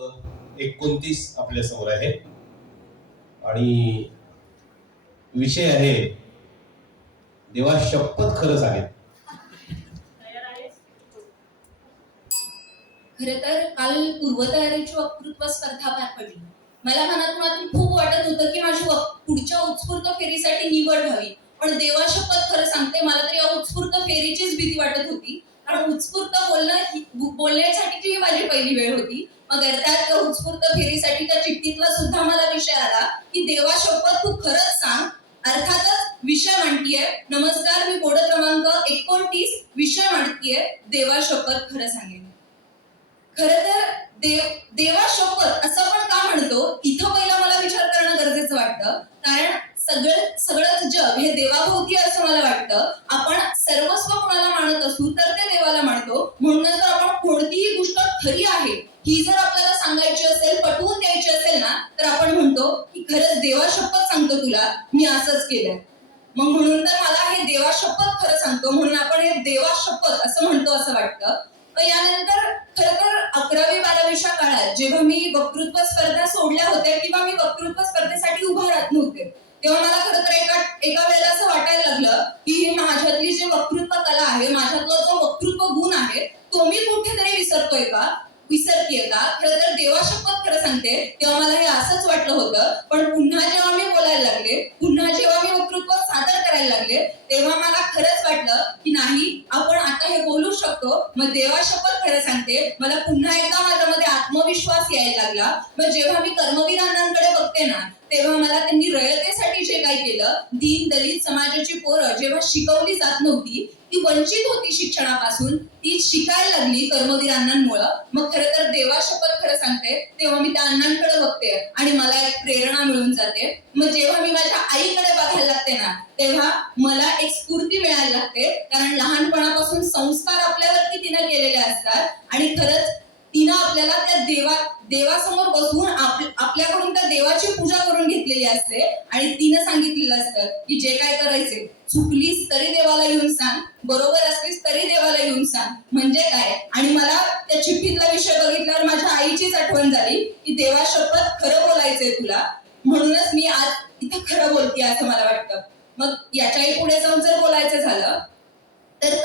29 आपल्या समोर आहे आणि विषय आहे देवा शपथ खरं सांगेल. खरं तर काल पूर्वतयारीची वक्तृत्व स्पर्धा पार पडली. मला मनातून खूप वाटत होतं की माझी पुढच्या उत्स्फूर्त फेरीसाठी निवड व्हावी, पण देवा शपथ खरं सांगते मला तर या उत्स्फूर्त फेरीचीच भीती वाटत होती. कारण उत्स्फूर्त बोलण्यासाठीची माझी पहिली वेळ होती. मग त्यात उत्स्फूर्त फेरीसाठीच्या चिठ्ठीतला सुद्धा मला विषय आला की देवा शपथ तू खरंच सांग. अर्थातच विषय मांडतीये. नमस्कार, मी कोड क्रमांक 29 विषय मांडतीये देवा शपथ खरं सांगेन. खरं तर देवा शपथ असं आपण का म्हणतो, इथं पहिला मला विचार करणं गरजेचं वाटतं. कारण सगळंच जग हे देवाभोवती असं मला वाटतं. आपण सर्वस्व कोणाला मानत असू तर ते देवाला मानतो. म्हणून तर आपण कोणतीही गोष्ट खरी आहे ही जर आपल्याला सांगायची असेल, पटवून द्यायची असेल ना, तर आपण म्हणतो की खरंच देवा शपथ सांगतो तुला मी असंच केलंय. मग म्हणून तर मला हे देवा शपथ खरं सांगतो म्हणून आपण हे देवा शपथ असं म्हणतो असं वाटतं. यानंतर खरं तर 11वी-12वीच्या काळात जेव्हा मी वक्तृत्व स्पर्धा सोडल्या होत्या किंवा मी वक्तृत्व स्पर्धेसाठी उभा राहत नव्हते, तेव्हा मला खरं तर एका वेळेला असं वाटायला लागलं की ही माझ्यातली जी वक्तृत्व कला आहे, माझ्यातला जो वक्तृत्व गुण आहे तो मी कुठेतरी विसरतीये का. खरं तर देवा शपथ खरं सांगते तेव्हा मला हे असंच वाटलं होतं. पण पुन्हा जेव्हा मी बोलायला लागले, पुन्हा जेव्हा मी वक्तृत्व सादर करायला लागले, तेव्हा मला खरंच वाटलं की नाही, आपण आता हे बोलू शकतो. मग देवा शपथ खरं सांगते मला पुन्हा एकदा माझ्यामध्ये आत्मविश्वास यायला लागला. मग जेव्हा मी कर्मवीर अण्णांकडे बघते ना, तेव्हा मला त्यांनी रयतेसाठी जे काही केलं, दीन दलित समाजाची पोरं जेव्हा शिकवली जात नव्हती, ती वंचित होती शिक्षणापासून, ती शिकायला लागली कर्मवीर अण्णांमुळं. मग खरं तर देवा शपथ खरं सांगते तेव्हा मी त्या अण्णांकडे बघते आणि मला एक प्रेरणा मिळून जाते. मग जेव्हा मी माझ्या आईकडे बघायला लागते ना, तेव्हा मला एक स्फूर्ती मिळायला लागते. कारण लहानपणापासून संस्कार आपल्यावरती तिनं केलेले असतात आणि खरंच तिनं आपल्याला त्या देवासमोर बसवून आपल्याकडून त्या देवाची पूजा करून घेतलेली असते आणि तिनं सांगितलेलं असतं की जे काय करायचे, चुकलीस तरी देवाला येऊन सांग, बरोबर असलीस तरी देवाला येऊन सांग. म्हणजे काय? आणि मला त्या चिठ्ठीतला विषय बघितल्यावर माझ्या आईचीच आठवण झाली की देवा शपथ खरं बोलायचंय तुला, म्हणूनच मी आज इथं खरं बोलते असं मला वाटतं. मग याच्याही पुढे जाऊन जर बोलायचं झालं तर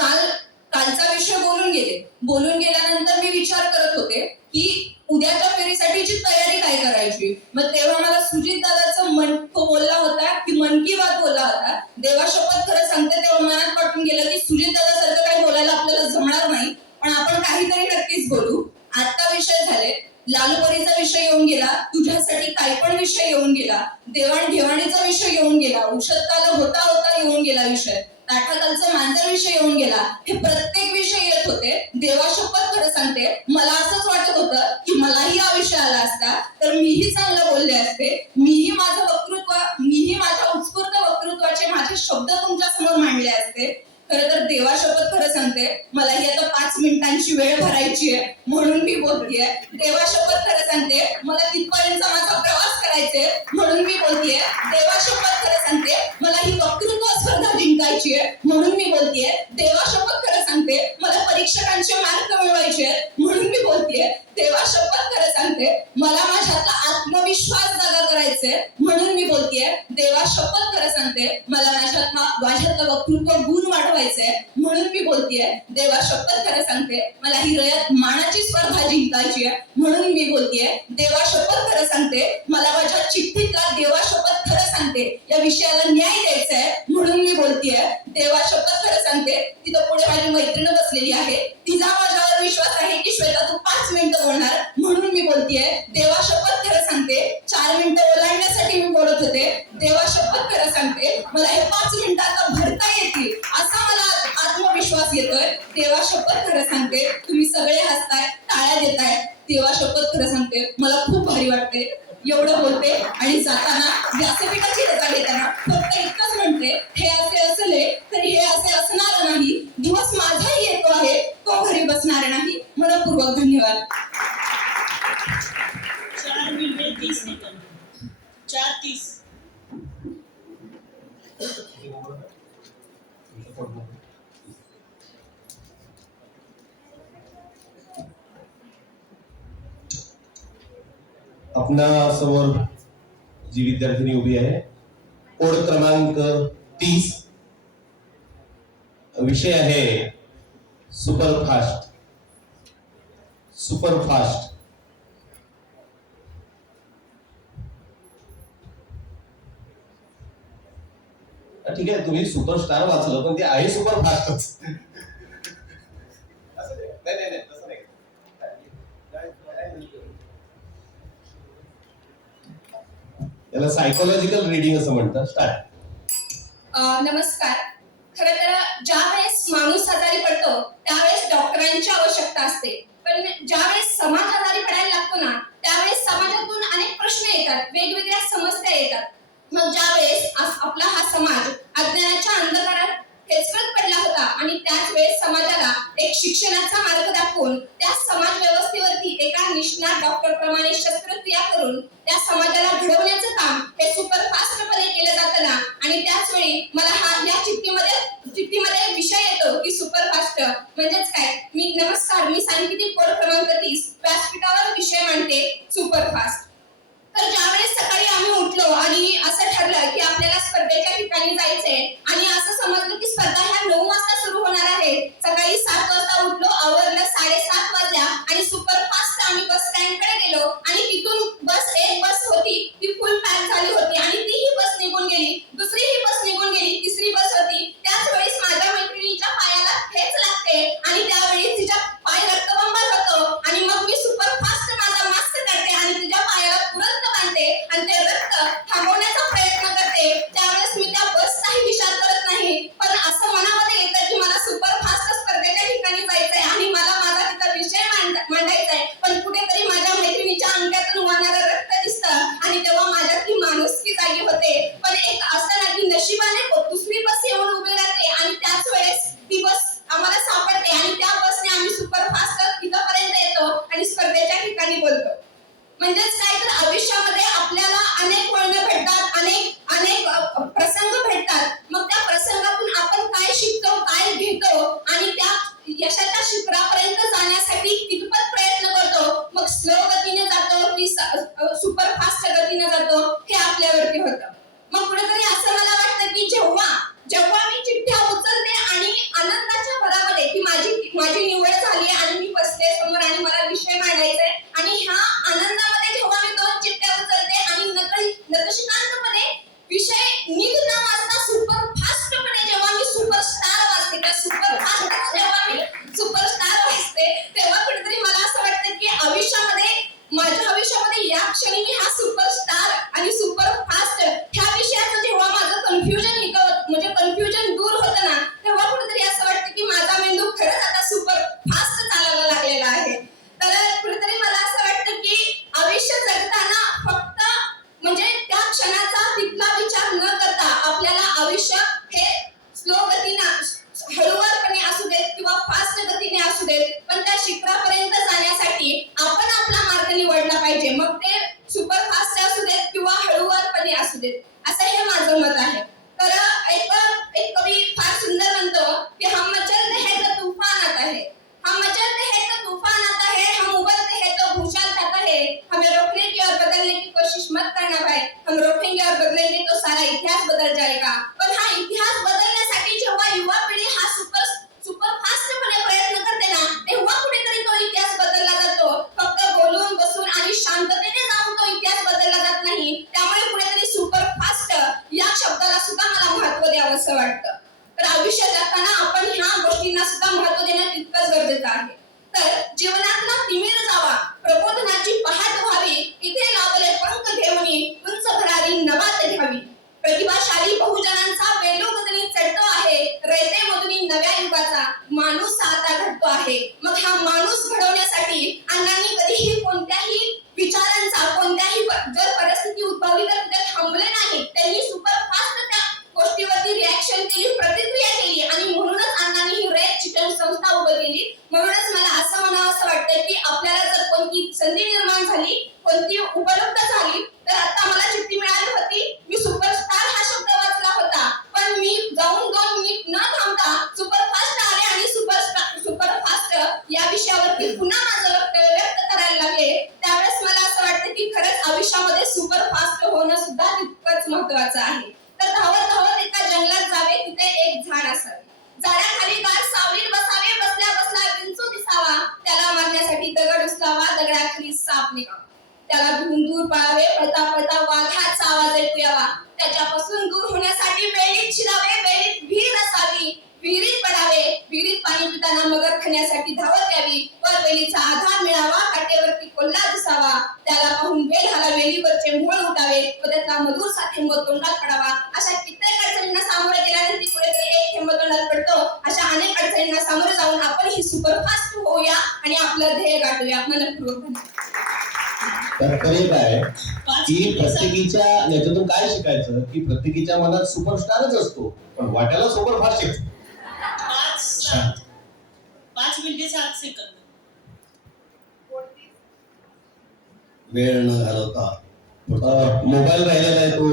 कालचा विषय बोलून गेल्यानंतर मी विचार करत होते की उद्याच्या फेरीसाठीची तयारी काय करायची. मग तेव्हा मला सुजित दादाचा तो बोलला होता की मन की बात बोलला होता. देवा शपथ खरं सांगते तेव्हा मनात वाटून गेलं की सुजित दादा सारखं काही बोलायला आपल्याला जमणार नाही, पण आपण काहीतरी नक्कीच बोलू. आता विषय झाले, लालपरीचा विषय येऊन गेला, तुझ्यासाठी काही पण विषय येऊन गेला, देवाणघेवाणीचा विषय येऊन गेला, उशत्ताला होता येऊन गेला विषय, ताठाखालचा मांजर विषय येऊन गेला. हे प्रत्येक विषय येत होते. देवा शपथ खरं सांगते मला असंच वाटत होतं की मलाही हा विषय आला असता तर मीही चांगलं बोलले असते, मीही माझ्या उत्स्फूर्त वक्तृत्वाचे माझे शब्द तुमच्या समोर मांडले असते. खरं तर देवा शपथ खरं सांगते मला ही आता 5 मिनिटांची वेळ भरायची आहे म्हणून मी बोलतेय. देवा शपथ खरं सांगते मला तिथपर्यंतचा माझा प्रवास करायचे म्हणून मी बोलतेय. देवा शपथ खरं सांगते मला ही वक्तृत्व स्पर्धा जिंकायची आहे म्हणून मी बोलतेय. देवा शपथ खरं सांगते मला परीक्षकांचे मार्क मिळवायचे म्हणून मी बोलतेय. देवा शपथ खरं सांगते मला माझ्यातला आत्मविश्वास जागा करायचे म्हणून मी बोलतेय. देवा शपथ खरं सांगते मला माझ्यातलं वक्तृत्व गुण वाढवायचंय म्हणून मी बोलतेय. देवा शपथ खरं सांगते मला ही रयत मानाची स्पर्धा जिंकायची आहे म्हणून मी बोलतेय. देवा शपथ खरं सांगते मला माझ्या चिठ्ठीतला देवा शपथ खरं सांगते या विषयाला न्याय द्यायचा आहे म्हणून मी बोलतेय. देवा शपथ खरं सांगते तिथं पुढे माझी मैत्रीण बसलेली आहे, तिचा माझ्यावर विश्वास आहे की श्वेता तू 5 मिनिटं बोलणार म्हणून मी बोलतेय. देवा शपथ खरं सांगते 4 मिनिटं ओलांडण्यासाठी मी बोलत होते. देवा शपथ खरं सांगते मला हे 5 मिनिटं आता भरता येतील असा मला आत्मविश्वास येतोय. देवा शपथ खरं सांगते तुम्ही सगळे हसताय, टाळ्या देताय. देवा शपथ खरं सांगते मला खूप भारी वाटते. एवढं बोलते आणि जाताना व्यासपीठाची रजा घेताना फक्त इतकंच म्हणते, हे असे असले तरी हे असे असणार नाही, दिवस माझाही येतो आहे तो घरी बसणार नाही. मनपूर्वक धन्यवाद. 4 मिनिटे 30 सेकंद. 4:30. आपणा समोर जी विद्यार्थिनी उभी आहे, कोड क्रमांक 30, विषय आहे सुपरफास्ट. सुपरफास्ट. ठीक आहे, तुम्ही सुपरस्टार वाचलं, पण ते आहे सुपरफास्टच. नाही तसं नाही. याला सायकोलॉजिकल रीडिंग असं म्हणतात. स्टार्ट. नमस्कार. खरं तर ज्या वेळेस माणूस आजारी पडतो त्यावेळेस डॉक्टरांची आवश्यकता असते, पण ज्यावेळेस समाज आजारी पडायला लागतो ना त्यावेळेस समाजातून अनेक प्रश्न येतात, वेगवेगळ्या समस्या येतात. मग ज्यावेळेस आपला हा समाज अज्ञानाच्या अंधकारात हेचकत पडला होता आणि त्याच वेळेस समाजाला एक शिक्षणाचा मार्ग दाखवून त्या समाज व्यवस्थेवरती एका निष्णात डॉक्टर प्रमाणे शस्त्रक्रिया करून त्या समाजाला घडवण्याचं काम हे सुपरफास्टपणे केलं जातं ना. आणि त्याच वेळी मला या चिठ्ठीमध्ये विषय येतो की सुपरफास्ट म्हणजेच काय. नमस्कार, मी सांकेतिक कोड क्रमांक 30 व्यासपीठावर विषय मांडते, सुपरफास्ट. तर ज्यावेळेस सकाळी आम्ही उठलो आणि असं ठरलं की आपल्याला स्पर्धेच्या ठिकाणी जायचंय आणि असं समजलं की स्पर्धा ह्या 9 वाजता सुरू होणार आहे. सकाळी 7 वाजता उठलो, आवरलं, 7:30 वाजल्या आणि सुपरफास्ट आम्ही बस स्टँड कडे गेलो आणि तिथून एक बस होती, ती फुल पॅक झाली होती आणि तीही बस निघून गेली. दुसरीही बस निघून गेली, तिसरी बस होती. त्याच वेळेस माझ्या मैत्रिणीच्या पायाला ठेच लागते आणि त्यावेळी तिच्या पाय रक्तबंबाळ होतो आणि मग मी सुपरफास्ट माझा मास्क काढते आणि तिच्या पायाला तुरंत बांधते आणि ते रक्त थांबवण्याचा प्रयत्न करते. त्यावेळेस मी त्या बसचाही विचार करत नाही, पण असं मनामध्ये येतं की मला सुपरफास्ट स्पर्धेच्या ठिकाणी जायचंय आणि मला माझा तिचा विषय मांडायचा आहे. पण कुठेतरी माझ्या मैत्रिणीच्या अंगातून वाहणारं रक्त दिसतं आणि तेव्हा माझ्यातली माणुसकी जागी होते. पण एक असं ना की नशिबाने दुसरी बस येऊन उभी राहते आणि त्याच वेळेस ती बस आम्हाला सापडते आणि त्या बसने आम्ही सुपरफास्ट तिथपर्यंत येतो आणि स्पर्धेच्या ठिकाणी बोलतो. म्हणजेच काय तर आयुष्यामध्ये आपल्याला अनेक वळणं भेटतात, अनेक प्रसंग भेटतात. मग त्या प्रसंगातून आपण काय शिकतो, काय घेतो आणि त्या यशाच्या शिखरापर्यंत जाण्यासाठी कितपत प्रयत्न करतो. मग स्लो गतीने जातो की सुपरफास्ट गतीने जातो हे आपल्यावरती होतं. मग कुठेतरी असं मला वाटतं की जेव्हा मी चिठ्ठ्या उचलते आणि आनंदाच्या भरामध्ये की माझी निवड झाली आणि मी बसले समोर आणि मला विषय मांडायचा आहे आणि ह्या आनंदामध्ये जेव्हा मी 2 चिठ्ठ्या उचलते आणि नकशिकांतपणे विषय नीट न वाचता सुपरफास्टपणे जेव्हा मी सुपरस्टार वाचते, त्या सुपरफास्ट जेव्हा मी सुपरस्टार वाचते तेव्हा कुठेतरी मला असं वाटतं की माझ्या आयुष्यामध्ये या क्षणी मी हा सुपरस्टार आणि सुपरफास्ट ह्या विषयाचं जेव्हा माझं कन्फ्युजन दूर होतं ना तेव्हा कुठेतरी असं वाटतं की माझा मेंदू खरंच आता सुपरफास्ट चालायला लागलेला आहे. तर कुठेतरी मला असं वाटतं की आयुष्य जगताना फक्त म्हणजे त्या क्षणाचा तिथला विचार न करता आपल्याला आयुष्य हे स्लो गतीने, हळूवारपणे असू देत किंवा फास्ट गतीने असू देत, पण त्या शिखरापर्यंत जाण्यासाठी आपण आपला मार्ग निवडला पाहिजे. मग ते सुपरफास्ट असू देत किंवा हळूवारपणे असू देत, असं हे माझं मत आहे. तर एक कवी फार सुंदर म्हणतो की हम मचलते हैं तो तूफान आता है, हम मचलते हैं तो तूफान आता है, हम उबलते हैं तो भूचाल जाता है, हमें रोकने की और बदलने की कोशिश मत करना भाई, हम रोकेंगे और बदलेंगे तो सारा इतिहास बदल जाएगा. पण हा इतिहास बदलण्यासाठी जेव्हा युवा पिढी हा सुपरफास्टपणे प्रयत्न करते ना तेव्हा कुठेतरी तो इतिहास बदलला जातो. फक्त बोलून बसून आणि शांततेने जाऊन तो इतिहास बदलला जात नाही. त्यामुळे कुठेतरी सुपरफास्ट या शब्दाला सुद्धा मला महत्त्व द्यावंसं वाटतं. तर आयुष्य जगताना आपण ह्या गोष्टींना सुद्धा महत्त्व देणं तितकंच गरजेचं आहे. तर जीवनातला तिमिर जावा, प्रबोधनाची पहाट व्हावी, इथे लावले पंख घेऊनी उंच भरारी नवात घ्यावी. प्रतिभाशाली बहुजनांचा वेलोगदनी चढतो आहे, रयते साप निघावा. त्याला भिवून दूर पळावे, पळता पळता वाघाचा आवाज ऐकू यावा. त्याच्यापासून दूर होण्यासाठी वेळीत शिरावे, वेळीत विहीर असावी, विहिरीत पडावे, विहिरीत पाणी पिताना मगर खाण्यासाठी धावत यावी. वर वेलीचा आधार मिळावा, काटेवरती कोल्हा दिसावा. त्याला पाहून वेल हाला वेलीवरचे मोळ उठावे व त्यातला मधुर साथेंब तोंडात पडावा. अशा कित्येक अडचणींना सामोरे गेल्यानंतर कुठेतरी एक थेंब तोंडात पडतो. अशा अनेक अडचणींना सामोरे जाऊन आपण ही सुपरफास्ट होऊया आणि आपलं ध्येय गाठूया. मनपूर्वक धन्यवाद. तात्पर्य काय पाच की मिनिटे प्रत्येकीच्या याच्यातून काय शिकायचं की प्रत्येकीच्या मनात सुपरस्टारच असतो पण वाट्याला सुपरफास्ट येतो. 5 मिनिटे 7 सेकंद. वेळ न घालवता मोबाईल राहिलेला आहे तो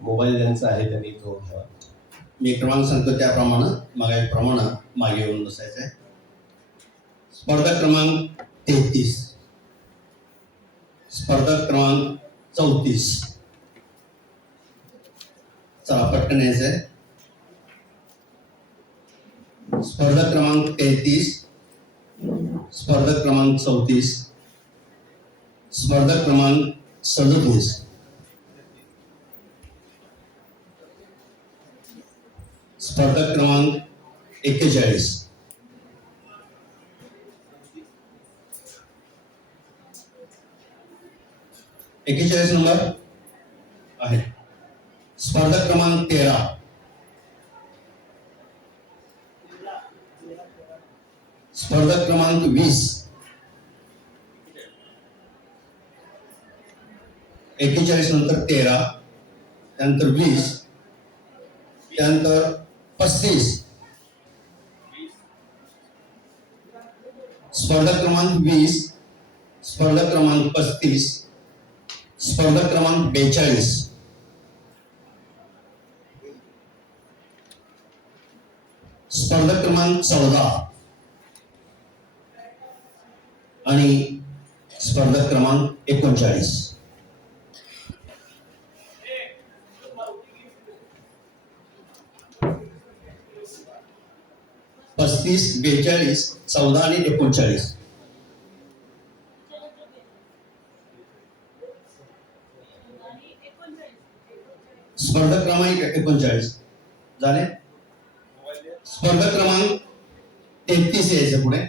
मोबाईल ज्यांचा आहे त्यांनी तो घ्यावा. मी क्रमांक सांगतो त्याप्रमाणे मागे येऊन बसायचं आहे. स्पर्धा क्रमांक 33, स्पर्धा क्रमांक 34. चला पटकन यायचं आहे. स्पर्धा क्रमांक 33, स्पर्धा क्रमांक 34, स्पर्धा क्रमांक 37, स्पर्धा क्रमांक 41, नंबर आहे. स्पर्धा क्रमांक 13, स्पर्धा क्रमांक 20, 41 नंतर 13, त्यानंतर 20, त्यानंतर 35, स्पर्धा क्रमांक 20, स्पर्धा क्रमांक 35, स्पर्धा क्रमांक 42, स्पर्धा क्रमांक 14 आणि स्पर्धा क्रमांक 39. पस्तीस, 42, 14 आणि 39. स्पर्धा क्रमांक 39 झाले. स्पर्धा क्रमांक 33 यायचं पुढे.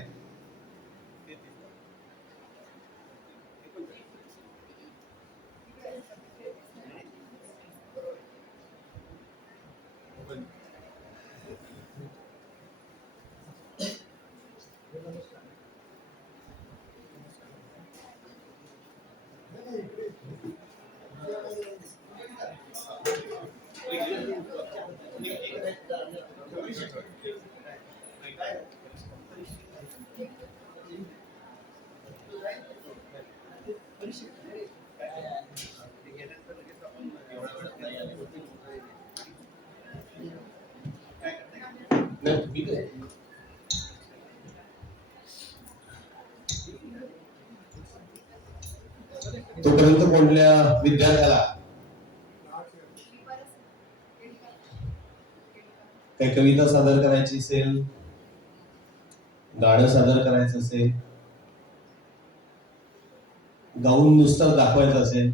तोपर्यंत कोणत्या विद्यार्थ्याला काही कविता सादर करायची असेल, गाणं सादर करायचं असेल, गाऊन नुसतं दाखवायचं असेल,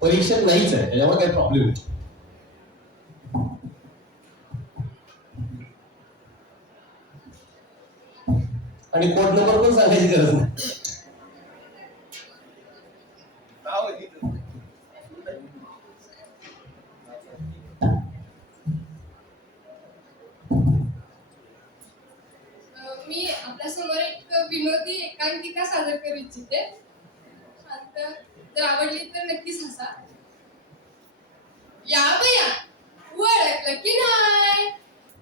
परीक्षेत नाहीच आहे त्याच्यामुळे काही प्रॉब्लेम नाही. आणि कोड नंबर पण सांगायची गरज नाही. मी आपल्यासमोर एक विनोदी एकांकिका सादर करू इच्छिते. शांत, जर आवडली तर नक्कीच हसा. या बया, ओळखलं की नाही?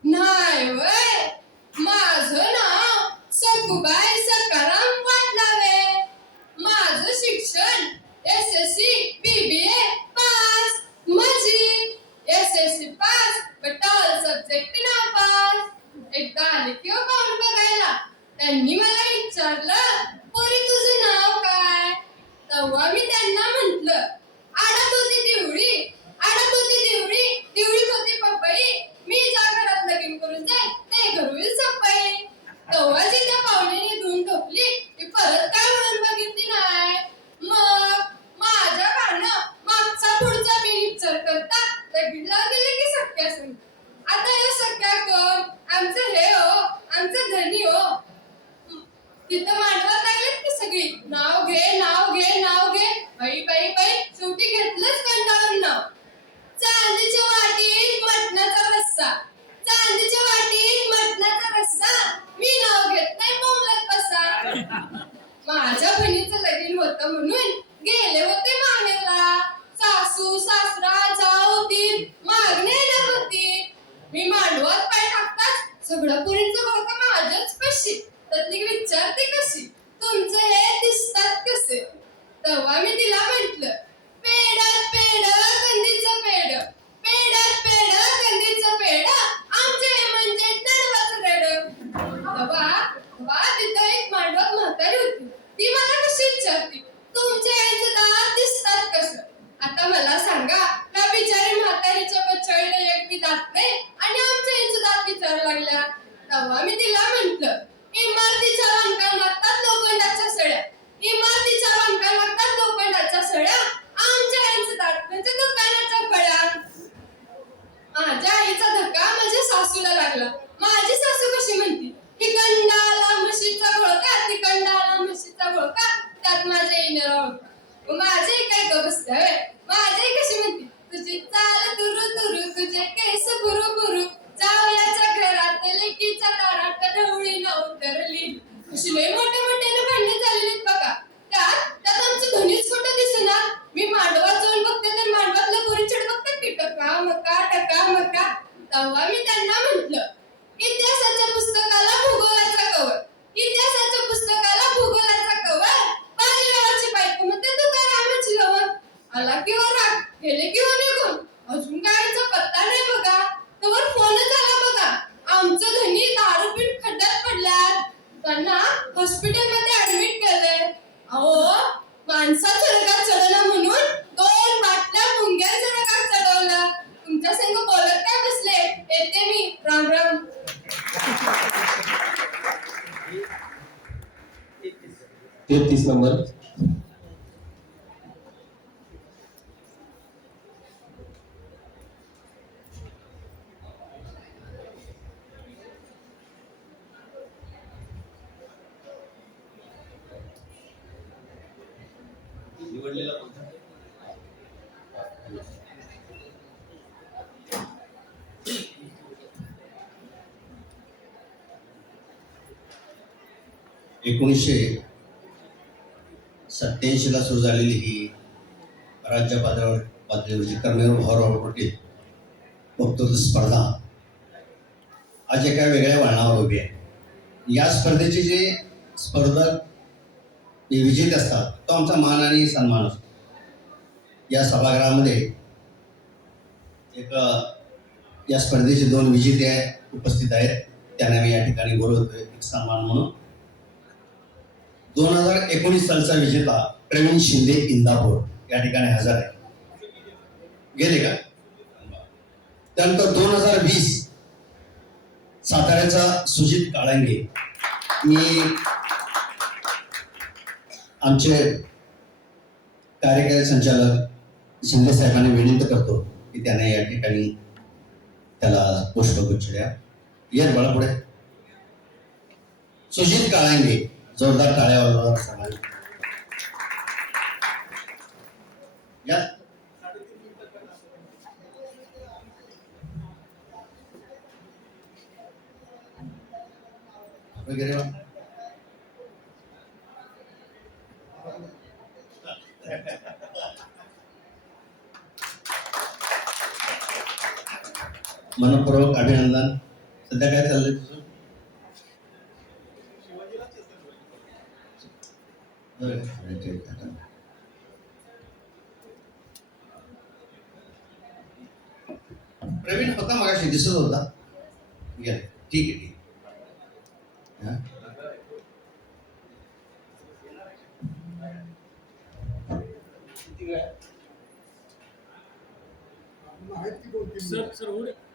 नाही वय, माझं नाव सकुबाई सकाराम पाटलावे. माझं शिक्षण SSC BBA पास. माझी SSC pass but all subject नापास. एकदा आले किंवा पाहून बघायला त्यांनी मला विचारलं, पोरी तुझं नाव काय? तेव्हा मी त्यांना म्हटलं बघितलं गेलं की सख्या सांग. आता हे सख्या कोण? आमचं हे हो, आमचं धनी हो. तिथं मांडवात लागलेत की सगळी नाव घे नाव घे नाव घे. बाई बाई बाई शेवटी घेतलंच कंटाळून नाव. चांदीच्या वाटीत मटणाचा रस्सा, चांदीच्या वाटीत मटणाचा रस्सा. मी नाव घेत नाही बोंबलत बसा. माझ्या बहिणीचं लगीन होतं म्हणून गेले होते माहेरला. सासू सासरा जाऊ होती, मागणी येणार होती. मी मांडवात पाय टाकताच सगळं पुरीचं बघा माझ्याच कशी. त्यातली विचारते कशी, तुमचे हे दिसतात कसे. तेव्हा मी तिला म्हंटल, पेडात पेड कंदीचं पेड, पेडात पेड कंदीचं पेड, आमचे हे म्हणजे नडवाचं रेड. तेव्हा तिथं एक मांडवात म्हातारी होती. ती मला कशी विचारते, तुमचे यायचं दात दिसतात कसं. आता मला सांगा, त्या बिचारी म्हातारीच्या बच्चाळीला एक बी दात नाही आणि आमच्या यायचं दात विचारायला लागल्या. तेव्हा मी तिला म्हंटल, इमारतीच्या बांधकाम लागतात लोखंडाच्या सळ्या, इमारतीच्या बांधकाम लागतात लोखंडाच्या सळ्या, आमच्या आईचं दात म्हणजे दुकानाच्या फळ्या. माझ्या आईचा धक्का माझ्या सासूला लागला. माझी सासू कशी म्हणती, तिकंडाला म्हशीचा घोळका, तिकंडाला म्हशीचा घोळका, त्यात माझ्या येणार होता. माझे काय ग बसतंय, माझे कशी म्हणती, तुझी चाल तुरु तुरु, तुझे केस बुरु बुरु, जावयाच्या घरात लेकीच्या दारात ढवळी उतरली. अशी लय मोठे मोठ्याने भांडणे झालेली बघा. त्यात आमची धनीच कुठं दिसेना. मी मांडवात जाऊन बघते तर मांडवातल्या पोरींच्याकडे बघते की टका मका. तेव्हा मी त्यांना म्हंटल, इतिहासाच्या पुस्तकाला भूगोलाचा कवर, इतिहासाच्या पुस्तकाला भूगोलाचा कवर. बाजीरावाची बायको म्हणते तुकारामाची लवण. आला किंवा राग, गेले किंवा निघून, अजून गाडीचा पत्ता नाही बघा. तोवर फोनच आला बघा, आमचं धनी दारू पिऊन खड्ड्यात पडल्यात, त्यांना हॉस्पिटलमध्ये ऍडमिट केलंय. अहो माणसाचं रगात चढवलं म्हणून 2 बाटल्या मुंग्यांच्या रगात चढवलं. तुमच्या संग बोलत काय बसले, येते मी. राम राम. 33 नंबर. निवडलेला कोणता? एकोणीसशे 87 ला सुरू झालेली ही राज्य पातळीवरची कर्मवीर भाऊराव पाटील वक्तृत्व स्पर्धा आज एका वेगळ्या वळणावर उभी आहे. या स्पर्धेचे जे स्पर्धक विजेते असतात तो आमचा मान आणि सन्मान असतो. या सभागृहामध्ये या स्पर्धेचे 2 विजेते उपस्थित आहेत. त्यांना मी या ठिकाणी बोलवतोय एक सन्मान म्हणून. 2019 सालचा विजेता प्रवीण शिंदे इंदापूर या ठिकाणी हजर आहे. गेले का? त्यानंतर 2020 साताऱ्याचा सुजित काळंगे. मी आमचे कार्यकारी संचालक शिंदे साहेबांनी विनंती करतो की त्याने या ठिकाणी त्याला पुष्पगुच्छ द्या. येत बाळा पुढे. सुजित काळंगे, जोरदार टाळ्या वाजवा. या वगैरे मनपूर्वक अभिनंदन. सध्या काय चाललंय तुझं? प्रवीण होता मगाशी दिसत होता. ठीक आहे ठीक आहे.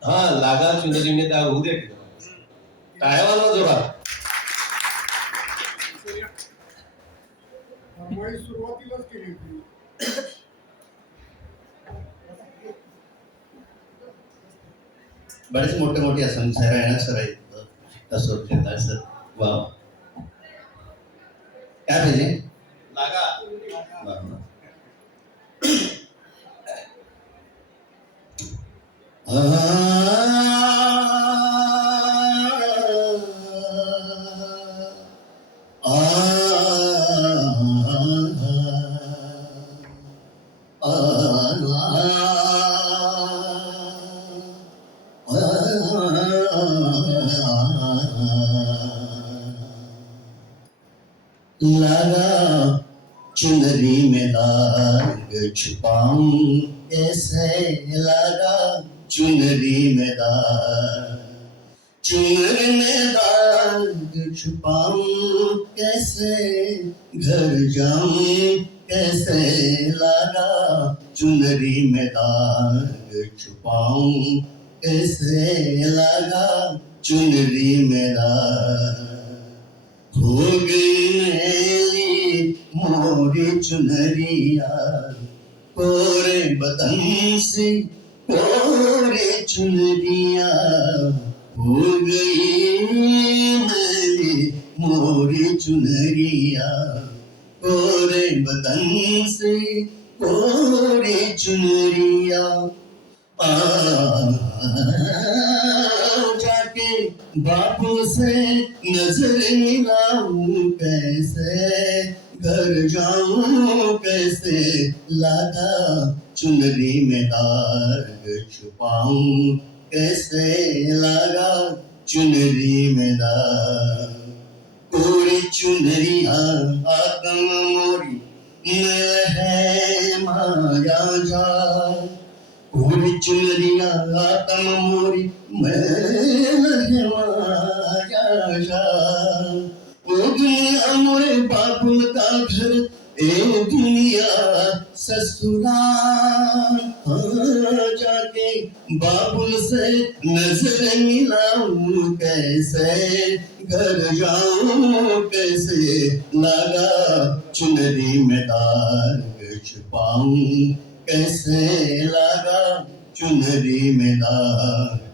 हा लागा चुनरीने त्या होऊ दे. टाळ्या वाजवा जोरात. सुरुवातीलाच केली होती. बरेच मोठे मोठे असं सर सर आहेत असं सर वा काय पाहिजे लागा बरोबर लगा चुनरी में दाग छुपाऊं कैसे लगा चुनरी में दाग चुनरी में दाग छुपाऊं कैसे घर जाऊं कैसे लगा चुनरी में दाग छुपाऊं कैसे लगा चुनरी में दाग हो गई मेरी मोरी चुनरिया कोरे बदन से कोरे चुनरिया हो गई मेरी मोरी चुनरिया कोरे बदन से कोरे चुनरिया जाके बापू से नजर मिलाऊं कैसे घर जाऊं कैसे लागा चुनरी में दाग छुपाऊं कैसे लागा चुनरी में दाग पूरी चुनरिया आत्म मोरी नल है माया जा पूरी चुनरिया आत्म मोरी मैल है माया जा ओ दुनिया मोरे बाबुल का घर ए दुनिया ससुराल जाके बाबुल से नजर मिलाऊं कैसे घर जाऊं कैसे लगा चुनरी में दाग छुपाऊं कैसे लगा चुनरी में दाग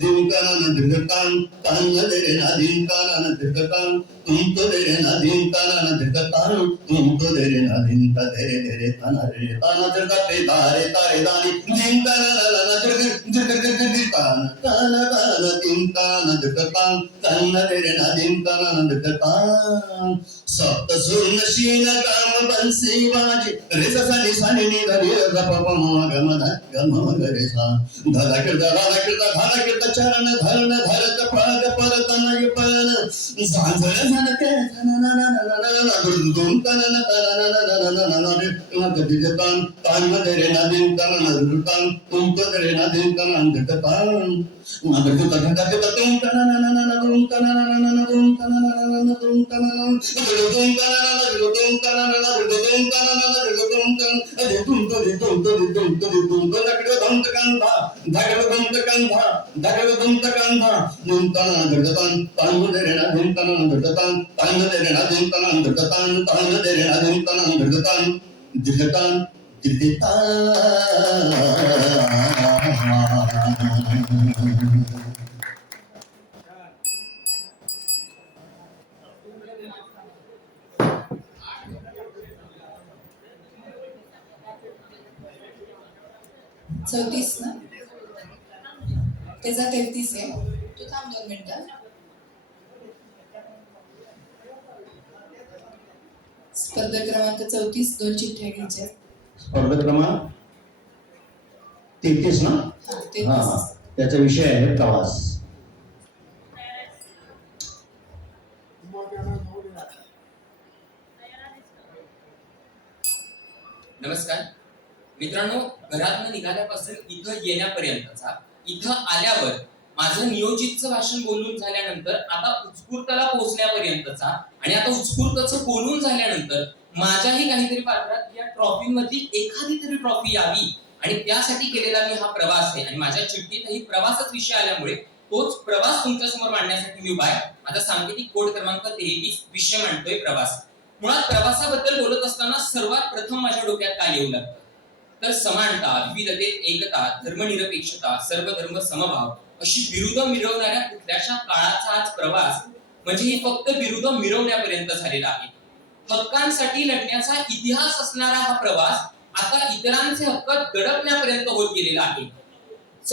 दिन का न दिखतान तान दे ना दिन का न दिखतान तुम तो दे ना दिन का न दिखतान तुम तो दे ना दिन का दे ताना दिखते तारे तारे दानी दिन का न दिखतान ताना ताना दिन का न दिखतान तान दे ना दिन का न दिखतान सप्त सुर नशीन काम बंसी बाजे रे सा नि सा नि दा रे ग प प म ग रे सा धारा किरता चरण धरण धरत पाग परत नय पण सांझळ झन के दुम तन तान तान रे नदीन तन तान तुम तो रे नदीन तन अंधतान मगर तो तुम चौतीस ना त्याचा 33 आहे तू थांब 2 मिनिटं स्पर्धा क्रमांक 34 2 चिठ्ठ्या घ्यायच्या स्पर्धा क्रमांक 33 ना हा 33 त्याचा विषय आहे प्रवास नमस्कार मित्रांनो घरातून निघाल्यापासून इथं येण्यापर्यंतचा इथं आल्यावर माझं नियोजितचं भाषण बोलून झाल्यानंतर आता उत्स्फूर्तला पोहोचण्यापर्यंतचा आणि आता उत्स्फूर्तचं बोलून झाल्यानंतर माझ्याही काहीतरी पात्रात या ट्रॉफीमध्ये एखादी तरी ट्रॉफी यावी आणि त्यासाठी केलेला मी हा प्रवास आहे आणि माझ्या चिठ्ठीतही प्रवासच विषय आल्यामुळे तोच प्रवास तुमच्यासमोर मांडण्यासाठी मी उभा आहे. आता सांकेतिक कोड क्रमांक 33 विषय मांडतोय प्रवास. मुळात प्रवासाबद्दल बोलत असताना सर्वात प्रथम माझ्या डोक्यात काय येऊ लागतं तर समानता, विविधतेत एकता, धर्मनिरपेक्षता, सर्व धर्म समभाव अशी बिरुदं मिरवणाऱ्या कुठल्याशा काळाचा आज प्रवास म्हणजे ही फक्त बिरुदं मिरवण्यापर्यंत झालेला आहे. हक्कांसाठी लढण्याचा इतिहास असणारा हा प्रवास आता इतरांचे हक्क दडपण्यापर्यंत होत गेलेला आहे.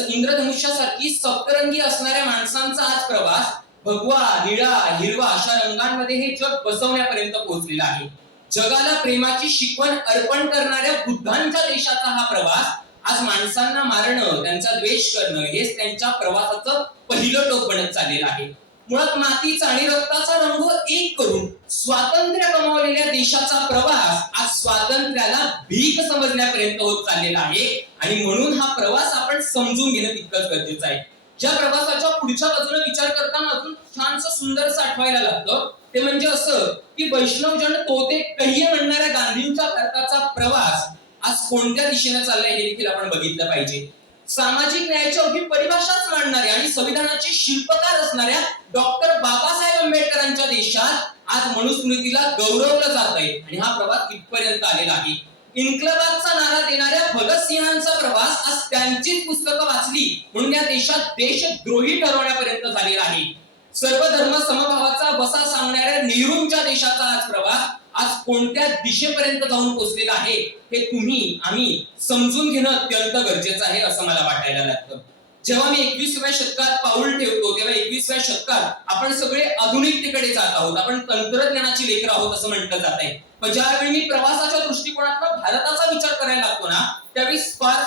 इंद्रधनुष्यासारखी सप्तरंगी असणाऱ्या माणसांचा आज प्रवास भगवा, निळा, हिरवा अशा रंगांमध्ये हे जग बसवण्यापर्यंत पोहोचलेला आहे. जगाला प्रेमाची शिकवण अर्पण करणाऱ्या बुद्धांच्या देशाचा हा प्रवास आज माणसांना मारणं, त्यांचा द्वेष करणं हेच त्यांच्या प्रवासाचं पहिलं टोक बनत चाललेलं आहे. मुळात मातीचा आणि रक्ताचा रंग एक करून स्वातंत्र्य कमावलेल्या देशाचा प्रवास आज स्वातंत्र्याला भीक समजण्यापर्यंत होत चाललेला आहे. आणि म्हणून हा प्रवास आपण समजून घेणं तितकंच गरजेचं आहे. ज्या प्रवासाच्या पुढच्या बाजूने विचार करताना अजून छानसं सुंदरसं आठवायला लागतं ते म्हणजे असं की वैष्णवजन तोते कहिये म्हणणाऱ्या गांधींच्या भारताचा प्रवास आज कोणत्या दिशेने चाललाय हे देखील आपण बघितलं पाहिजे. सामाजिक न्यायाची अवघी परिभाषाच मांडणाऱ्या आणि संविधानाचे शिल्पकार असणाऱ्या डॉक्टर बाबासाहेब आंबेडकरांच्या देशात आज मनुस्मृतीला गौरवलं जात आहे आणि हा प्रवास इथपर्यंत आलेला आहे. इन्क्लाबाचा नारा देणाऱ्या भगतसिंहांचा प्रवास आज त्यांचीच पुस्तकं वाचली म्हणून या देशात देशद्रोही ठरवण्यापर्यंत झालेला आहे. सर्व धर्म समभावाचा बसा सांगणाऱ्या नेहरूंच्या देशाचा आज प्रवास आज कोणत्या दिशेपर्यंत जाऊन पोहोचलेला आहे हे तुम्ही आम्ही समजून घेणं अत्यंत गरजेचं आहे असं मला वाटायला लागतं. जेव्हा मी 21व्या शतकात पाऊल ठेवतो तेव्हा 21व्या शतकात आपण सगळे आधुनिकतेकडे जात आहोत, आपण तंत्रज्ञानाची लेकरं आहोत असं म्हटलं जात आहे. पण ज्यावेळी मी प्रवासाच्या दृष्टिकोनातून भारताचा विचार करायला लागतो ना त्यावेळी फार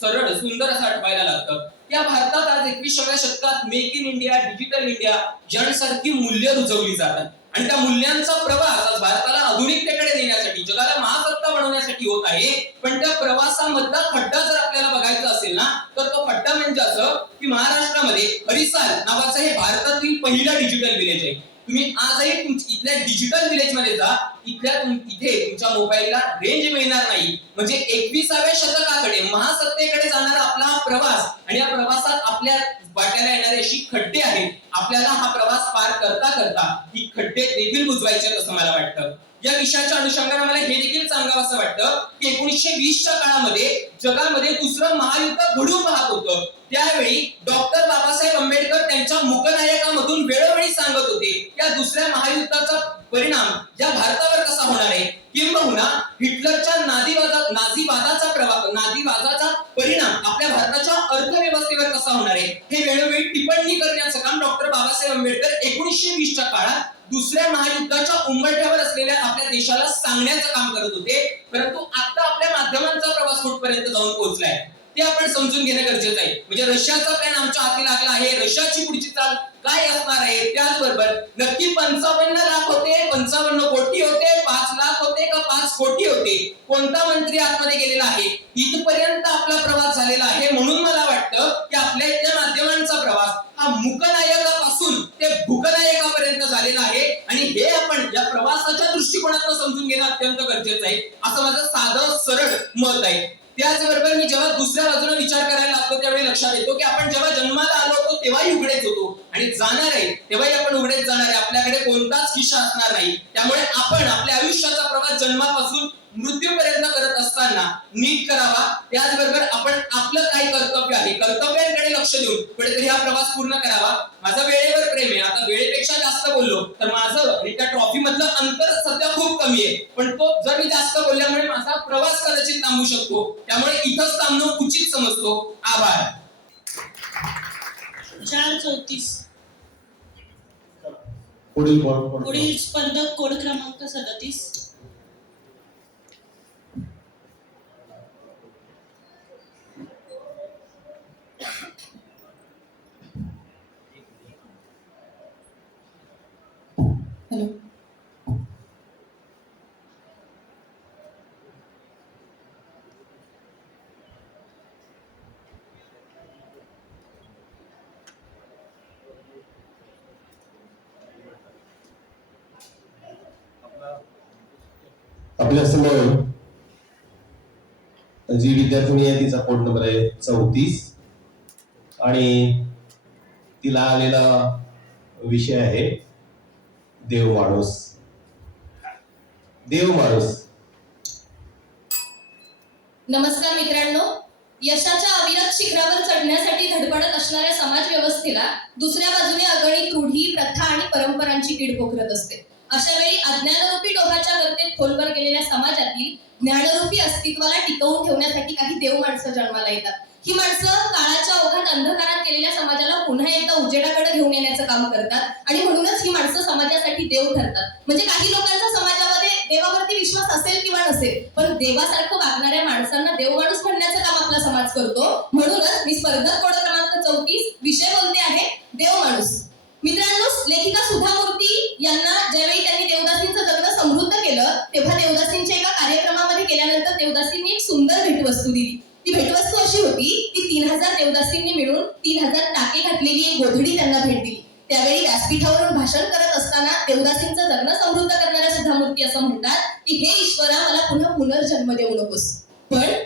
सरळ सुंदर असं आठवायला लागतं. या भारतात आज 21व्या शतकात make in India, digital India यांसारखी मूल्य रुजवली जातात आणि त्या मूल्यांचा प्रवास आज भारताला आधुनिकतेकडे नेण्यासाठी, जगाला महासत्ता बनवण्यासाठी होत आहे. पण त्या प्रवासामधला खड्डा जर आपल्याला बघायचा असेल ना तर तो खड्डा म्हणजे असं की महाराष्ट्रामध्ये हरिसाल नावाचं हे भारतातील पहिलं डिजिटल विलेज आहे. तुम्ही आजही इथल्या डिजिटल विलेज मध्ये जा, इथे तुमच्या मोबाईलला रेंज मिळणार नाही. म्हणजे 21व्या शतकाकडे महासत्तेकडे जाणारा आपला हा प्रवास आणि या प्रवासात आपल्या वाट्याला येणारे अशी खड्डे आहेत. आपल्याला हा प्रवास पार करता करता ही खड्डे देखील बुजवायचे असं मला वाटतं. या विषयाच्या अनुषंगाने मला हे देखील सांगावं असं वाटतं की 1920च्या काळामध्ये जगामध्ये दुसरं महायुद्ध घडून पाहत होतं. त्यावेळी डॉक्टर बाबासाहेब आंबेडकर त्यांच्या मुकनायकामधून वेळोवेळी सांगत होते या दुसऱ्या महायुद्धाचा परिणाम या भारतावर कसा होणार आहे, किंबहुना हिटलरच्या नाझीवादाचा परिणाम आपल्या भारताच्या अर्थव्यवस्थेवर कसा होणार आहे हे वेळोवेळी टिप्पणी करण्याचं काम डॉक्टर बाबासाहेब आंबेडकर 1920च्या काळात दुसऱ्या महायुद्धाच्या उंबरठ्यावर असलेल्या आपल्या देशाला सांगण्याचं काम करत होते. परंतु आता आपल्या माध्यमांचा प्रवास कुठपर्यंत जाऊन पोहोचलाय ते आपण समजून घेणं गरजेचं आहे. म्हणजे रशियाचा प्लॅन आमच्या हाती लागला आहे, रशियाची पुढची चाल काय असणार आहे, त्याचबरोबर नक्की 55 लाख होते, 55 कोटी होते, 5 लाख होते का 5 कोटी होते, कोणता मंत्री आतमध्ये गेलेला आहे, इथपर्यंत आपला प्रवास झालेला आहे. म्हणून मला वाटतं की आपल्या इथल्या माध्यमांचा प्रवास हा मुकनायकापासून ते भूकनायकापर्यंत झालेला आहे आणि हे आपण या प्रवासाच्या दृष्टिकोनातून समजून घेणं अत्यंत गरजेचं आहे असं माझं साधं सरळ मत आहे. त्याचबरोबर मी जेव्हा दुसऱ्या बाजूने विचार करायला लागतो त्यावेळी लक्षात येतो की आपण जेव्हा जन्माला आलो होतो तेव्हाही उघडेच होतो आणि जाणार आहे तेव्हाही आपण उघडेच जाणार आहे. आपल्याकडे कोणताच खिशा असणार नाही. त्यामुळे आपण आपल्या आयुष्याचा प्रवास जन्मापासून मृत्यूपर्यंत करत असताना नीट करावा. त्याचबरोबर आपण आपलं काय कर्तव्य आहे कर्तव्यांकडे लक्ष देऊन कुठेतरी हा प्रवास पूर्ण करावा. माझं वेळेवर प्रेम आहे. आता वेळेपेक्षा जास्त बोललो तर माझं आणि त्या ट्रॉफी मधलं अंतर सध्या खूप कमी आहे, पण तो जर मी जास्त बोलल्यामुळे माझा प्रवास कदाचित थांबू शकतो. त्यामुळे इथंच थांबणं उचित समजतो. आभार. 4:34 पुढील स्पर्धक कोड क्रमांक 37. हॅलो. आपल्या समोर जी विद्यार्थिनी आहे तिचा कोड नंबर आहे 34 आणि तिला आलेला विषय आहे देव माणूस. देव माणूस नमस्कार मित्रांनो. यशाच्या अविरत शिखरावर चढण्यासाठी धडपडत असणाऱ्या समाज व्यवस्थेला दुसऱ्या बाजूने अगणित रूढी, प्रथा आणि परंपरांची कीड पोखरत असते. अशा वेळी अज्ञानरूपी डोहाच्या गर्तेत खोलवर गेलेल्या समाजातील ज्ञानरूपी अस्तित्वाला टिकवून ठेवण्यासाठी काही देव माणसं जन्माला येतात. ही माणसं काळाच्या ओघात अंधकारात गेलेल्या समाजाला पुन्हा एकदा उजेडाकडे घेऊन येण्याचं काम करतात आणि म्हणूनच ही माणसं समाजासाठी देव ठरतात. म्हणजे काही लोकांचा समाजामध्ये देवावरती विश्वास असेल किंवा नसेल, पण देवासारखं वागणाऱ्या माणसांना देव माणूस म्हणण्याचं काम आपला समाज करतो. म्हणूनच मी स्पर्धक कोड क्रमांक 34 विषय बोलते आहे देव माणूस. मित्रांनो, लेखिका सुधा मूर्ती यांना ज्यावेळी त्यांनी देवदासींचं जगणं समृद्ध केलं, तेव्हा देवदासींच्या एका कार्यक्रमामध्ये गेल्यानंतर देवदासींनी एक सुंदर भेटवस्तू दिली. ती भेटवस्तू अशी होती की 3000 देवदासींनी मिळून 3000 टाके घातलेली एक गोधडी त्यांना भेट दिली. त्यावेळी व्यासपीठावरून भाषण करत असताना देवदासींचं जगणं समृद्ध करणाऱ्या सुधा मूर्ती असं म्हणतात की हे ईश्वरा, मला पुन्हा पुनर्जन्म देऊ नकोस,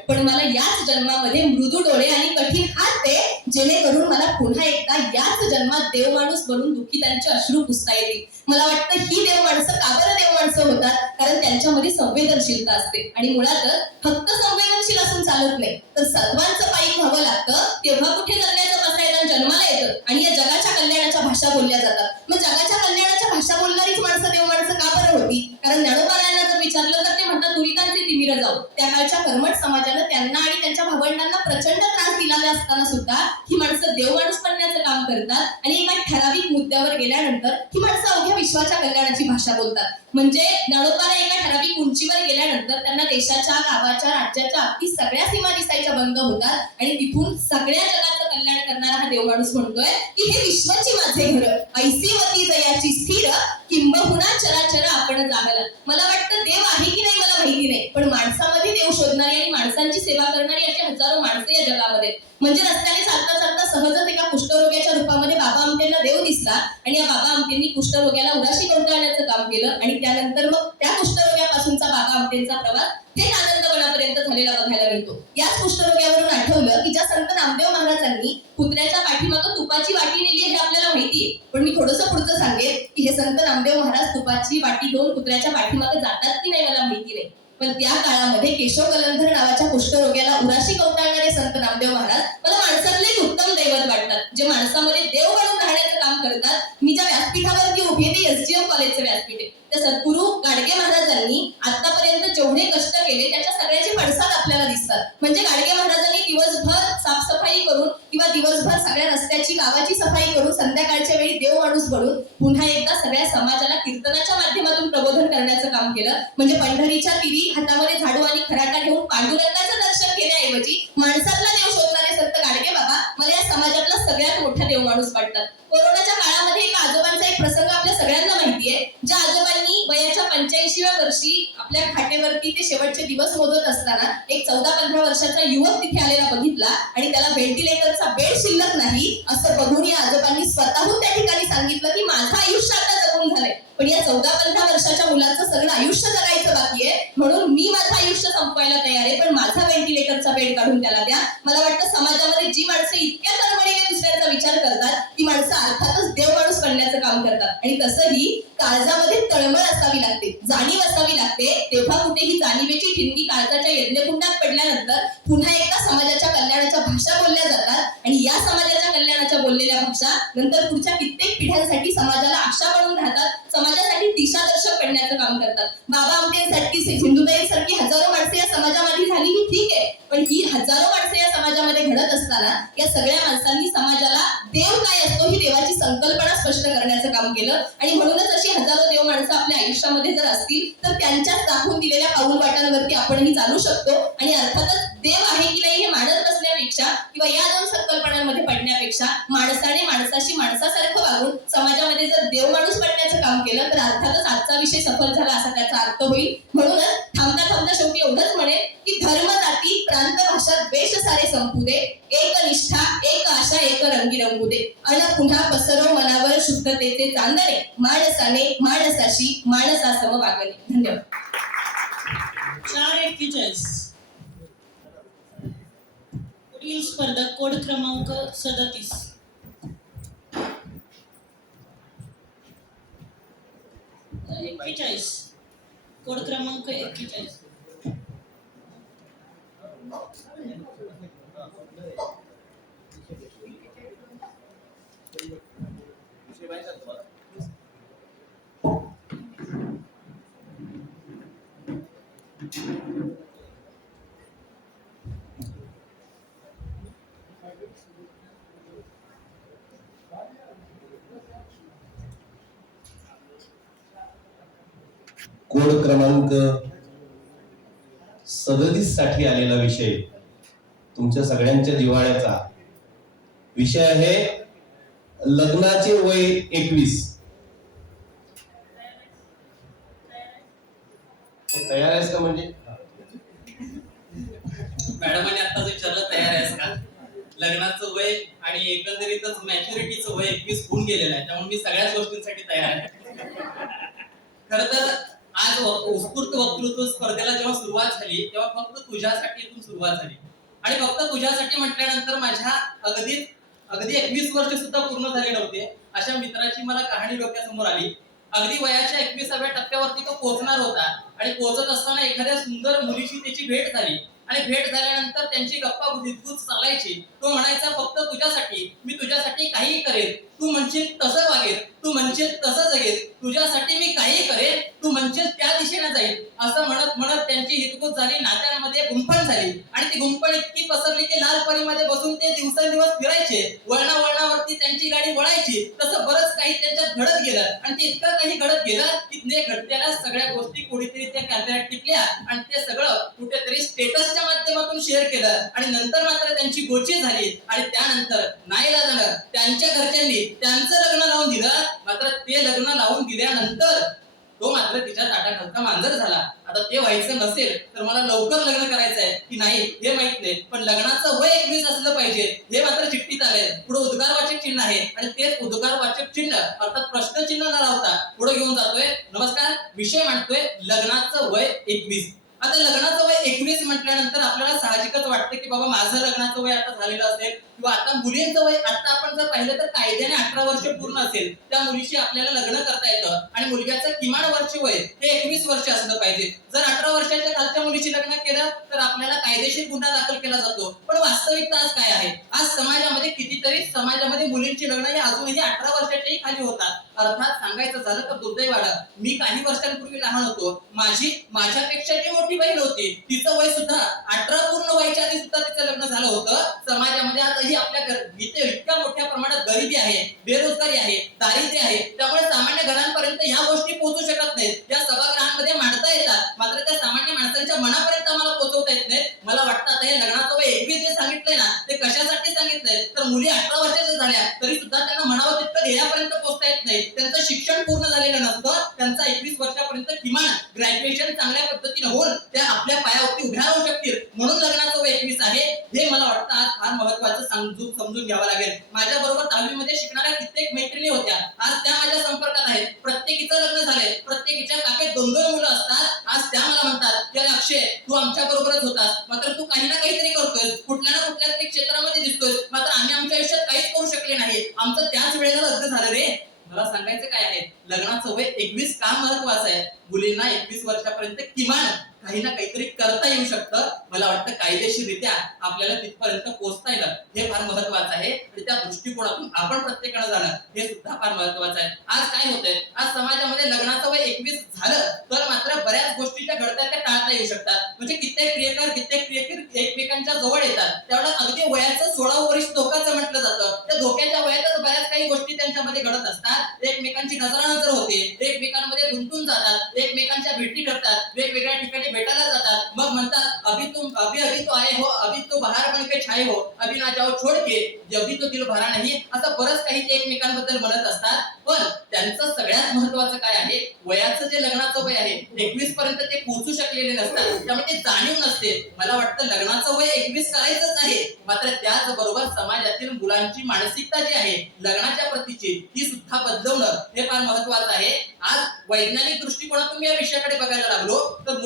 पण मला याच जन्मामध्ये मृदू डोळे आणि कठीण हात दे, जेणेकरून मला पुन्हा एकदा याच जन्मात देव माणूस बनून दुःखितांचे अश्रू पुसता येतील. मला वाटतं ही देव माणसं का बरं देव माणसं होतात? कारण त्यांच्यामध्ये संवेदनशीलता असते आणि मुळातच फक्त संवेदनशील असून चालत नाही, तर सत्वांचं पायी व्हावं लागतं. तेव्हा कुठे जगण्याचं बसायला जन्माला येतं आणि या जगाच्या कल्याणाच्या भाषा बोलल्या जातात. मग जगाच्या कल्याणाच्या भाषा बोलणारीच माणसं देव माणसं का बरं होती? कारण ज्ञानोबांना जर विचारलं तर ते म्हणतात दुरितांचे तिमिर जाऊ. त्या काळच्या कर्मठ समाजानं त्यांना आणि त्यांच्या भावंडांना प्रचंड त्रास दिलेला असताना सुद्धा ही माणसं देव माणूस बनण्याचं काम करतात आणि एका ठराविक मुद्द्यावर गेल्यानंतर ही माणसं अवघ्या विश्वाच्या कल्याणाची भाषा बोलतात. म्हणजे ज्ञानोबाला एका ठराविक उंचीवर गेल्यानंतर त्यांना देशाच्या, गावाच्या, राज्याच्या अगदी सगळ्या सीमा दिसायच्या बंद होतात आणि तिथून सगळ्या जगाचं कल्याण करणारा हा देव माणूस म्हणतोय की हे विश्वाची माझे घर, ऐसीवती दयाची स्थिर, किंबहुना चराचर आपण जागला. मला वाटतं देव आहे की नाही मला माहिती नाही, पण माणसामध्ये देव शोधणारी आणि माणसांची सेवा करणारी अशी हजारो माणसं या जगामध्ये. म्हणजे रस्त्याने चालता चालता सहजच एका कुष्ठरोग्याच्या रूपामध्ये बाबा आमटेंना देव दिसला आणि या बाबा आमटेंनी कुष्ठरोग्याला उराशी कवटाळण्याचं काम केलं आणि त्यानंतर मग त्या कुष्ठरोग्यापासूनचा बाबा आमटेंचा प्रवास थेट आनंदवनापर्यंत झालेला बघायला मिळतो. याच कुष्ठरोग्यावरून आठवलं की ज्या संत नामदेव महाराजांनी कुत्र्याच्या पाठीमागं तुपाची वाटी नेली हे आपल्याला माहितीये, पण मी थोडंसं पुढचं सांगेन की हे संत नामदेव महाराज तुपाची वाटी घेऊन कुत्र्याच्या पाठीमागं जातात की नाही मला माहिती नाही, पण त्या काळामध्ये केशव कलंधर नावाच्या कुष्ठरोग्याला उराशी कवटाळणारे संत नामदेव महाराज मला माणसातले एक उत्तम दैवत वाटतात, जे माणसामध्ये देव बनून राहण्याचं काम करतात. मी ज्या व्यासपीठावरती उभी आहे ते SGM कॉलेजचं व्यासपीठ आहे. त्या सद्गुरू गाडगे महाराजांनी आतापर्यंत जेवढे कष्ट केले त्याच्या सगळ्याचे पडसाद आपल्याला दिसतात. म्हणजे गाडगे महाराजांनी दिवसभर साफसफाई करून किंवा दिवसभर सगळ्या रस्त्याची, गावाची सफाई करून संध्याकाळच्या वेळी देव माणूस बनून पुन्हा एकदा सगळ्या समाजाला कीर्तनाच्या माध्यमातून प्रबोधन करण्याचं काम केलं. म्हणजे पंढरीच्या तिरी हातामध्ये झाडू आणि खराटा घेऊन पांडुरंगाचं दर्शन केल्याऐवजी माणसातला देव शोधणारे संत गाडगे बाबा मला या समाजातला सगळ्यात मोठा देव माणूस वाटतात. कोरोनाच्या काळामध्ये एका आजोबांचा एक प्रसंग आपल्या सगळ्यांना माहितीये. ज्या आजोबांनी वयाच्या 85व्या वर्षी आपल्या खाटेवरती ते शेवटचे दिवस मोजत असताना एक 14-15 वर्षाचा युवक तिथे आलेला बघितला आणि त्याला व्हेंटिलेटरचा बेड शिल्लक नाही असं बघून या आजोबांनी स्वतःहून त्या ठिकाणी सांगितलं की माझं आयुष्य आता जगून झालंय, पण या 14-15 वर्षाच्या मुलाचं सगळं आयुष्य जगायचं बाकी आहे, म्हणून मी माझं आयुष्य संपवायला तयार आहे, पण माझा व्हेंटिलेटरचा बेड काढून त्याला द्या. मला वाटतं समाजामध्ये जी माणसं इतक्या तळमळीने दुसऱ्याचा विचार करतात ती माणसं अर्थातच देव माणूस बनण्याचं काम करतात. आणि तसंही काळजामध्ये तळमळ असावी लागते, जाणीव असावी लागते. तेव्हा कुठेही जाणीवेची ठिणगी काळजाच्या यज्ञकुंडात पडल्यानंतर पुन्हा एकदा समाजाच्या कल्याणाच्या भाषा बोलल्या जातात आणि या समाजाच्या कल्याणाच्या बोललेल्या भाषा नंतर पुढच्या कित्येक पिढ्यांसाठी समाजाला आशा बनून राहतात, समाजासाठी दिशादर्शक बनण्याचं काम करतात. बाबा आमटेंसारखी, सिंधुताईंसारखी हजारो माणसं या समाजामध्ये झाली ही ठीक आहे, पण ही हजारो माणसं या समाजामध्ये घडत असताना या सगळ्या माणसांनी समाजाला देव काय असतो ही देवाची संकल्पना स्पष्ट करण्याचं काम केलं. आणि म्हणूनच अशी हजारो देव माणसं आपल्या आयुष्यामध्ये जर असतील तर त्यांच्याच दाखवून दिलेल्या पाऊल वाटांवरती आपणही चालू शकतो. आणि अर्थातच देव आहे की नाही हे मानत बसण्यापेक्षा किंवा या दोन संकल्पनांमध्ये पडण्यापेक्षा माणसाने माणसाशी माणसासारखं वागून समाजामध्ये जर देव माणूस बनण्याचं काम केलं तर अर्थातच आजचा विषय सफल झाला असा त्याचा अर्थ होईल. म्हणूनच थांबता थांबता शेवटी एवढंच म्हणेन की धर्म, जाती, प्रांत, भाषा, द्वेष सारे संपू दे, एक निष्ठा, एक आशा, एक रंगी रंगू दे, अन पुन्हा पसरो मनावर शुद्धतेचे चांदणे, माणसाने माणसाशी माणसासम वागणे. धन्यवाद. 4:41. पुढील स्पर्धक कोड क्रमांक 37. कोड क्रमांक 41. कोड क्रमांक 37 साठी आलेला विषय तुमच्या सगळ्यांच्या जिव्हाळ्याचा विषय आहे लग्नाचे वय 21. तयार आहेस का? म्हणजे मॅडमांनी आता विचारलं तयार आहेस का? लग्नाचं वय आणि एकंदरीतच मॅच्युरिटीचं वय 21 होऊन गेलेलं आहे, त्यामुळे मी सगळ्याच गोष्टींसाठी तयार आहे. खर तर आज उत्स्फूर्त वक्तृत्व स्पर्धेला जेव्हा सुरुवात झाली तेव्हा फक्त तुझ्यासाठी इथून सुरुवात झाली आणि फक्त तुझ्यासाठी म्हटल्यानंतर माझ्या अगदी 21 वर्ष सुद्धा पूर्ण झाले नव्हते अशा मित्राची मला कहाणी डोक्यासमोर आली. अगदी वयाच्या 21व्या टप्प्यावरती तो पोहोचणार होता आणि पोहोचत असताना एखाद्या सुंदर मुलीशी त्याची भेट झाली आणि भेट झाल्यानंतर त्यांची गप्पा गुजगुज चालायची. तो म्हणायचा फक्त तुझ्यासाठी, मी तुझ्यासाठी काही करेन, तू म्हणशील तसं वागेल, तू म्हणशील तसं जगेल, तुझ्यासाठी मी काही करेन, तू म्हणशील त्या दिशेने जाईल, असं म्हणत म्हणत त्यांची हितगुज झाली, नात्यांमध्ये गुंफण झाली आणि ती गुंफण इतकी पसरली की लाल परीमध्ये बसून ते दिवसेंदिवस फिरायचे. वळणावरती त्यांची गाडी वळायची. तसं बरंच काही त्यांच्यात घडत गेलं आणि ते इतकं काही घडत गेलं की ते घडत्याला सगळ्या गोष्टी कुठेतरी त्या कॅमेऱ्यात टिकल्या आणि ते सगळं कुठेतरी स्टेटसच्या माध्यमातून शेअर केलं आणि नंतर मात्र त्यांची गोची झाली आणि त्यानंतर नाईलाजानं त्यांच्या घरच्यांनी त्यांचं लग्न लावून दिलं. मात्र ते लग्न लावून दिल्यानंतर तो मात्र तिच्या ताटाखालचा मांजर झाला. आता ते व्हायचं नसेल तर मला लवकर लग्न करायचं आहे की नाही हे माहित नाही, पण लग्नाचं वय 21 असलं पाहिजे हे मात्र चिठ्ठीत आलंय. पुढे उद्गारवाचक चिन्ह आहे आणि तेच उद्गारवाचक चिन्ह अर्थात प्रश्नचिन्ह न लावता पुढे घेऊन जातोय. नमस्कार, विषय मांडतोय लग्नाचं वय 21. आता लग्नाचं वय 21 म्हटल्यानंतर आपल्याला साहजिकच वाटतं की बाबा माझं लग्नाचं वय आता झालेलं असेल किंवा आता मुलींचं वय आता आपण जर पाहिलं तर कायद्याने 18 वर्ष पूर्ण असेल त्या मुलीशी आपल्याला लग्न करता येतं आणि मुलग्याचं किमान वर्ष वय हे 21 वर्ष असलं पाहिजे. जर 18 वर्षाच्या खालच्या मुलीशी लग्न केलं तर आपल्याला कायदेशीर गुन्हा दाखल केला जातो. पण वास्तविकता आज काय आहे? आज समाजामध्ये कितीतरी समाजामध्ये मुलींची लग्न ही अजूनही 18 वर्षाच्याही खाली होतात. अर्थात सांगायचं झालं तर दुर्दैवानं मी काही वर्षांपूर्वी लहान होतो, माझ्यापेक्षा जी मोठी बहीण होती तिचं वय सुद्धा 18 पूर्ण व्हायच्या आधी सुद्धा तिचं लग्न झालं होतं. समाजामध्ये आताही आपल्या इथे इतक्या मोठ्या प्रमाणात गरिबी आहे, बेरोजगारी आहे, दारिद्र्य आहे, त्यामुळे सामान्य घरांपर्यंत ह्या गोष्टी पोहोचू शकत नाहीत. या सभागृहांमध्ये मांडता येतात मात्र त्या सामान्य माणसांच्या मनापर्यंत आम्हाला पोहोचवता येत नाहीत. मला वाटतं आता हे लग्नाचं वय 21 जे सांगितलंय ना ते कशासाठी सांगितलंय तर मुली 18 वर्षाच्या झाल्या तरी सुद्धा त्यांना म्हणावं तितकं ध्येयापर्यंत पोहोचता येत नाही. त्यांचं शिक्षण पूर्ण झालेलं नसतं. त्यांचा 21 वर्षापर्यंत किमान ग्रॅज्युएशन चांगल्या पद्धतीने होऊन त्या आपल्या पायावरती उभ्या राहू शकतील. म्हणून लग्नाचं वय 21 आहे हे मला वाटतं आज फार महत्वाचं समजून घ्यावं लागेल. माझ्या बरोबर 10वी मध्ये शिकणाऱ्या कित्येक मैत्रिणी होत्या, आज त्या माझ्या संपर्कात आहेत. प्रत्येकीचं लग्न झालंय, प्रत्येकीच्या काकेत 2-2 मुलं असतात. आज त्या मला म्हणतात की अक्षय तू आमच्या बरोबरच होतास मात्र तू काही ना काहीतरी करतोय, कुठल्या ना कुठल्या तरी क्षेत्रामध्ये दिसतोय, मात्र आम्ही आमच्या आयुष्यात काहीच करू शकले नाही, आमचं त्याच वेळेला लग्न झालं रे. मला सांगायचं काय आहे लग्नाचं वय 21 का महत्वाचं आहे? मुलींना 21 वर्षापर्यंत किमान काही ना काहीतरी करता येऊ शकतं. मला वाटतं कायदेशीररित्या आपल्याला तिथपर्यंत पोहोचता येईल हे फार महत्वाचं आहे आणि त्या दृष्टिकोनातून आपण प्रत्येकानं जाणं हे सुद्धा फार महत्वाचं आहे. आज काय होतंय आज समाजामध्ये लग्नाचं वय 21 झालं तर मात्र बऱ्याच गोष्टी ज्या घडतात त्या टाळता येऊ शकतात. म्हणजे कित्येक प्रियकर एकमेकांच्या जवळ येतात त्यावेळेला अगदी वयाचं 16 वर्ष धोकाचं म्हटलं जातं. त्या धोक्याच्या वयातच बऱ्याच काही गोष्टी त्यांच्यामध्ये घडत असतात. एकमेकांची नजरानजर होते, एकमेकांमध्ये गुंतून जातात, एकमेकांच्या भेटी ठरतात, वेगवेगळ्या ठिकाणी भेटायला जातात, मग म्हणतात अभी तो आए हो, अभी तो बाहर बनके छाए हो, अभी ना जाओ छोड़ के, अभी तो दिल भरा नाही, असं बरंच काही ते एकमेकांबद्दल म्हणत असतात. पण त्यांचं सगळ्यात महत्वाचं काय आहे वयाचं जे लग्नाचं वय आहे 21 पर्यंत ते पोहोचू शकलेले नसतात, त्यामुळे ते जाणीव नसते. मला वाटतं लग्नाचं वय 21 करायचंच आहे मात्र त्याचबरोबर समाजातील मुलांची मानसिकता जी आहे लग्नाच्या प्रतीची ती सुद्धा बदलवणं हे फार महत्वाचं आहे. आज वैज्ञानिक दृष्टिकोनातून मी या विषयाकडे बघायला लागलो तर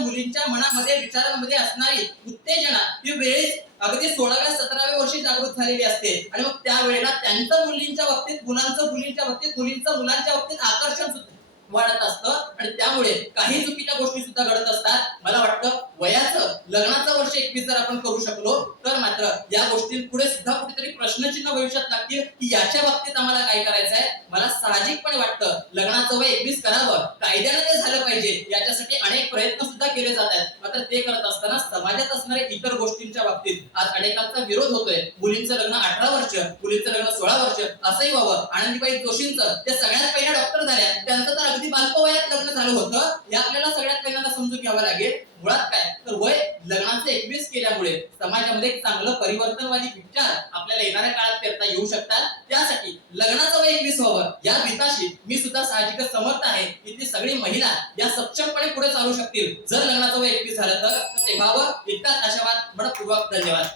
मुलींच्या मनामध्ये विचारांमध्ये असणारी उत्तेजना ही वेळेस अगदी 16व्या-17व्या वर्षी जागृत झालेली असते आणि मग त्यावेळेला त्यांचं मुलींच्या बाबतीत मुलांचं मुलींच्या बाबतीत मुलींचं मुलांच्या बाबतीत आकर्षण सुद्धा वाढत असतं आणि त्यामुळे काही चुकीच्या गोष्टी सुद्धा घडत असतात. मला वाटतं वयाचं लग्नाचं वर्ष 21 जर आपण करू शकलो तर मात्र या गोष्टींपुढे सुद्धा कुठेतरी प्रश्नचिन्ह भविष्यात लागतील की याच्या बाबतीत आम्हाला काय करायचं आहे. मला साहजिकपणे वाटतं लग्नाचं वय 21 करावं, कायद्यानं ते झालं पाहिजे, याच्यासाठी अनेक प्रयत्न सुद्धा केले जात आहेत. मात्र ते करत असताना समाजात असणाऱ्या इतर गोष्टींच्या बाबतीत आज अनेकांचा विरोध होतोय. मुलींचं लग्न 18 वर्ष, मुलींचं लग्न 16 वर्ष असंही व्हावं. आनंदीबाई जोशींचं त्या सगळ्यात पहिल्या डॉक्टर झाल्या, त्यांचं तर अगदी बालपवयात लग्न झालं होतं. हे आपल्याला सगळ्यात पहिल्यांदा समजून घ्यावं लागेल. मुळात काय तर वय लग्नाचं 21 केल्यामुळे समाजामध्ये एक चांगलं परिवर्तनवादी विचार आपल्याला येणाऱ्या काळात करता येऊ शकतात. त्यासाठी लग्नाचं वय 21 व्हावं या भीताशी मी सुद्धा साहजिकच समर्थ आहे. इथली सगळी महिला या सक्षमपणे पुढे चालू शकतील जर लग्नाचं वय 21 झालं तर ते व्हावं. इतकाच आशावाद. मनपूर्वक धन्यवाद.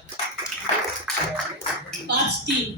5 टीम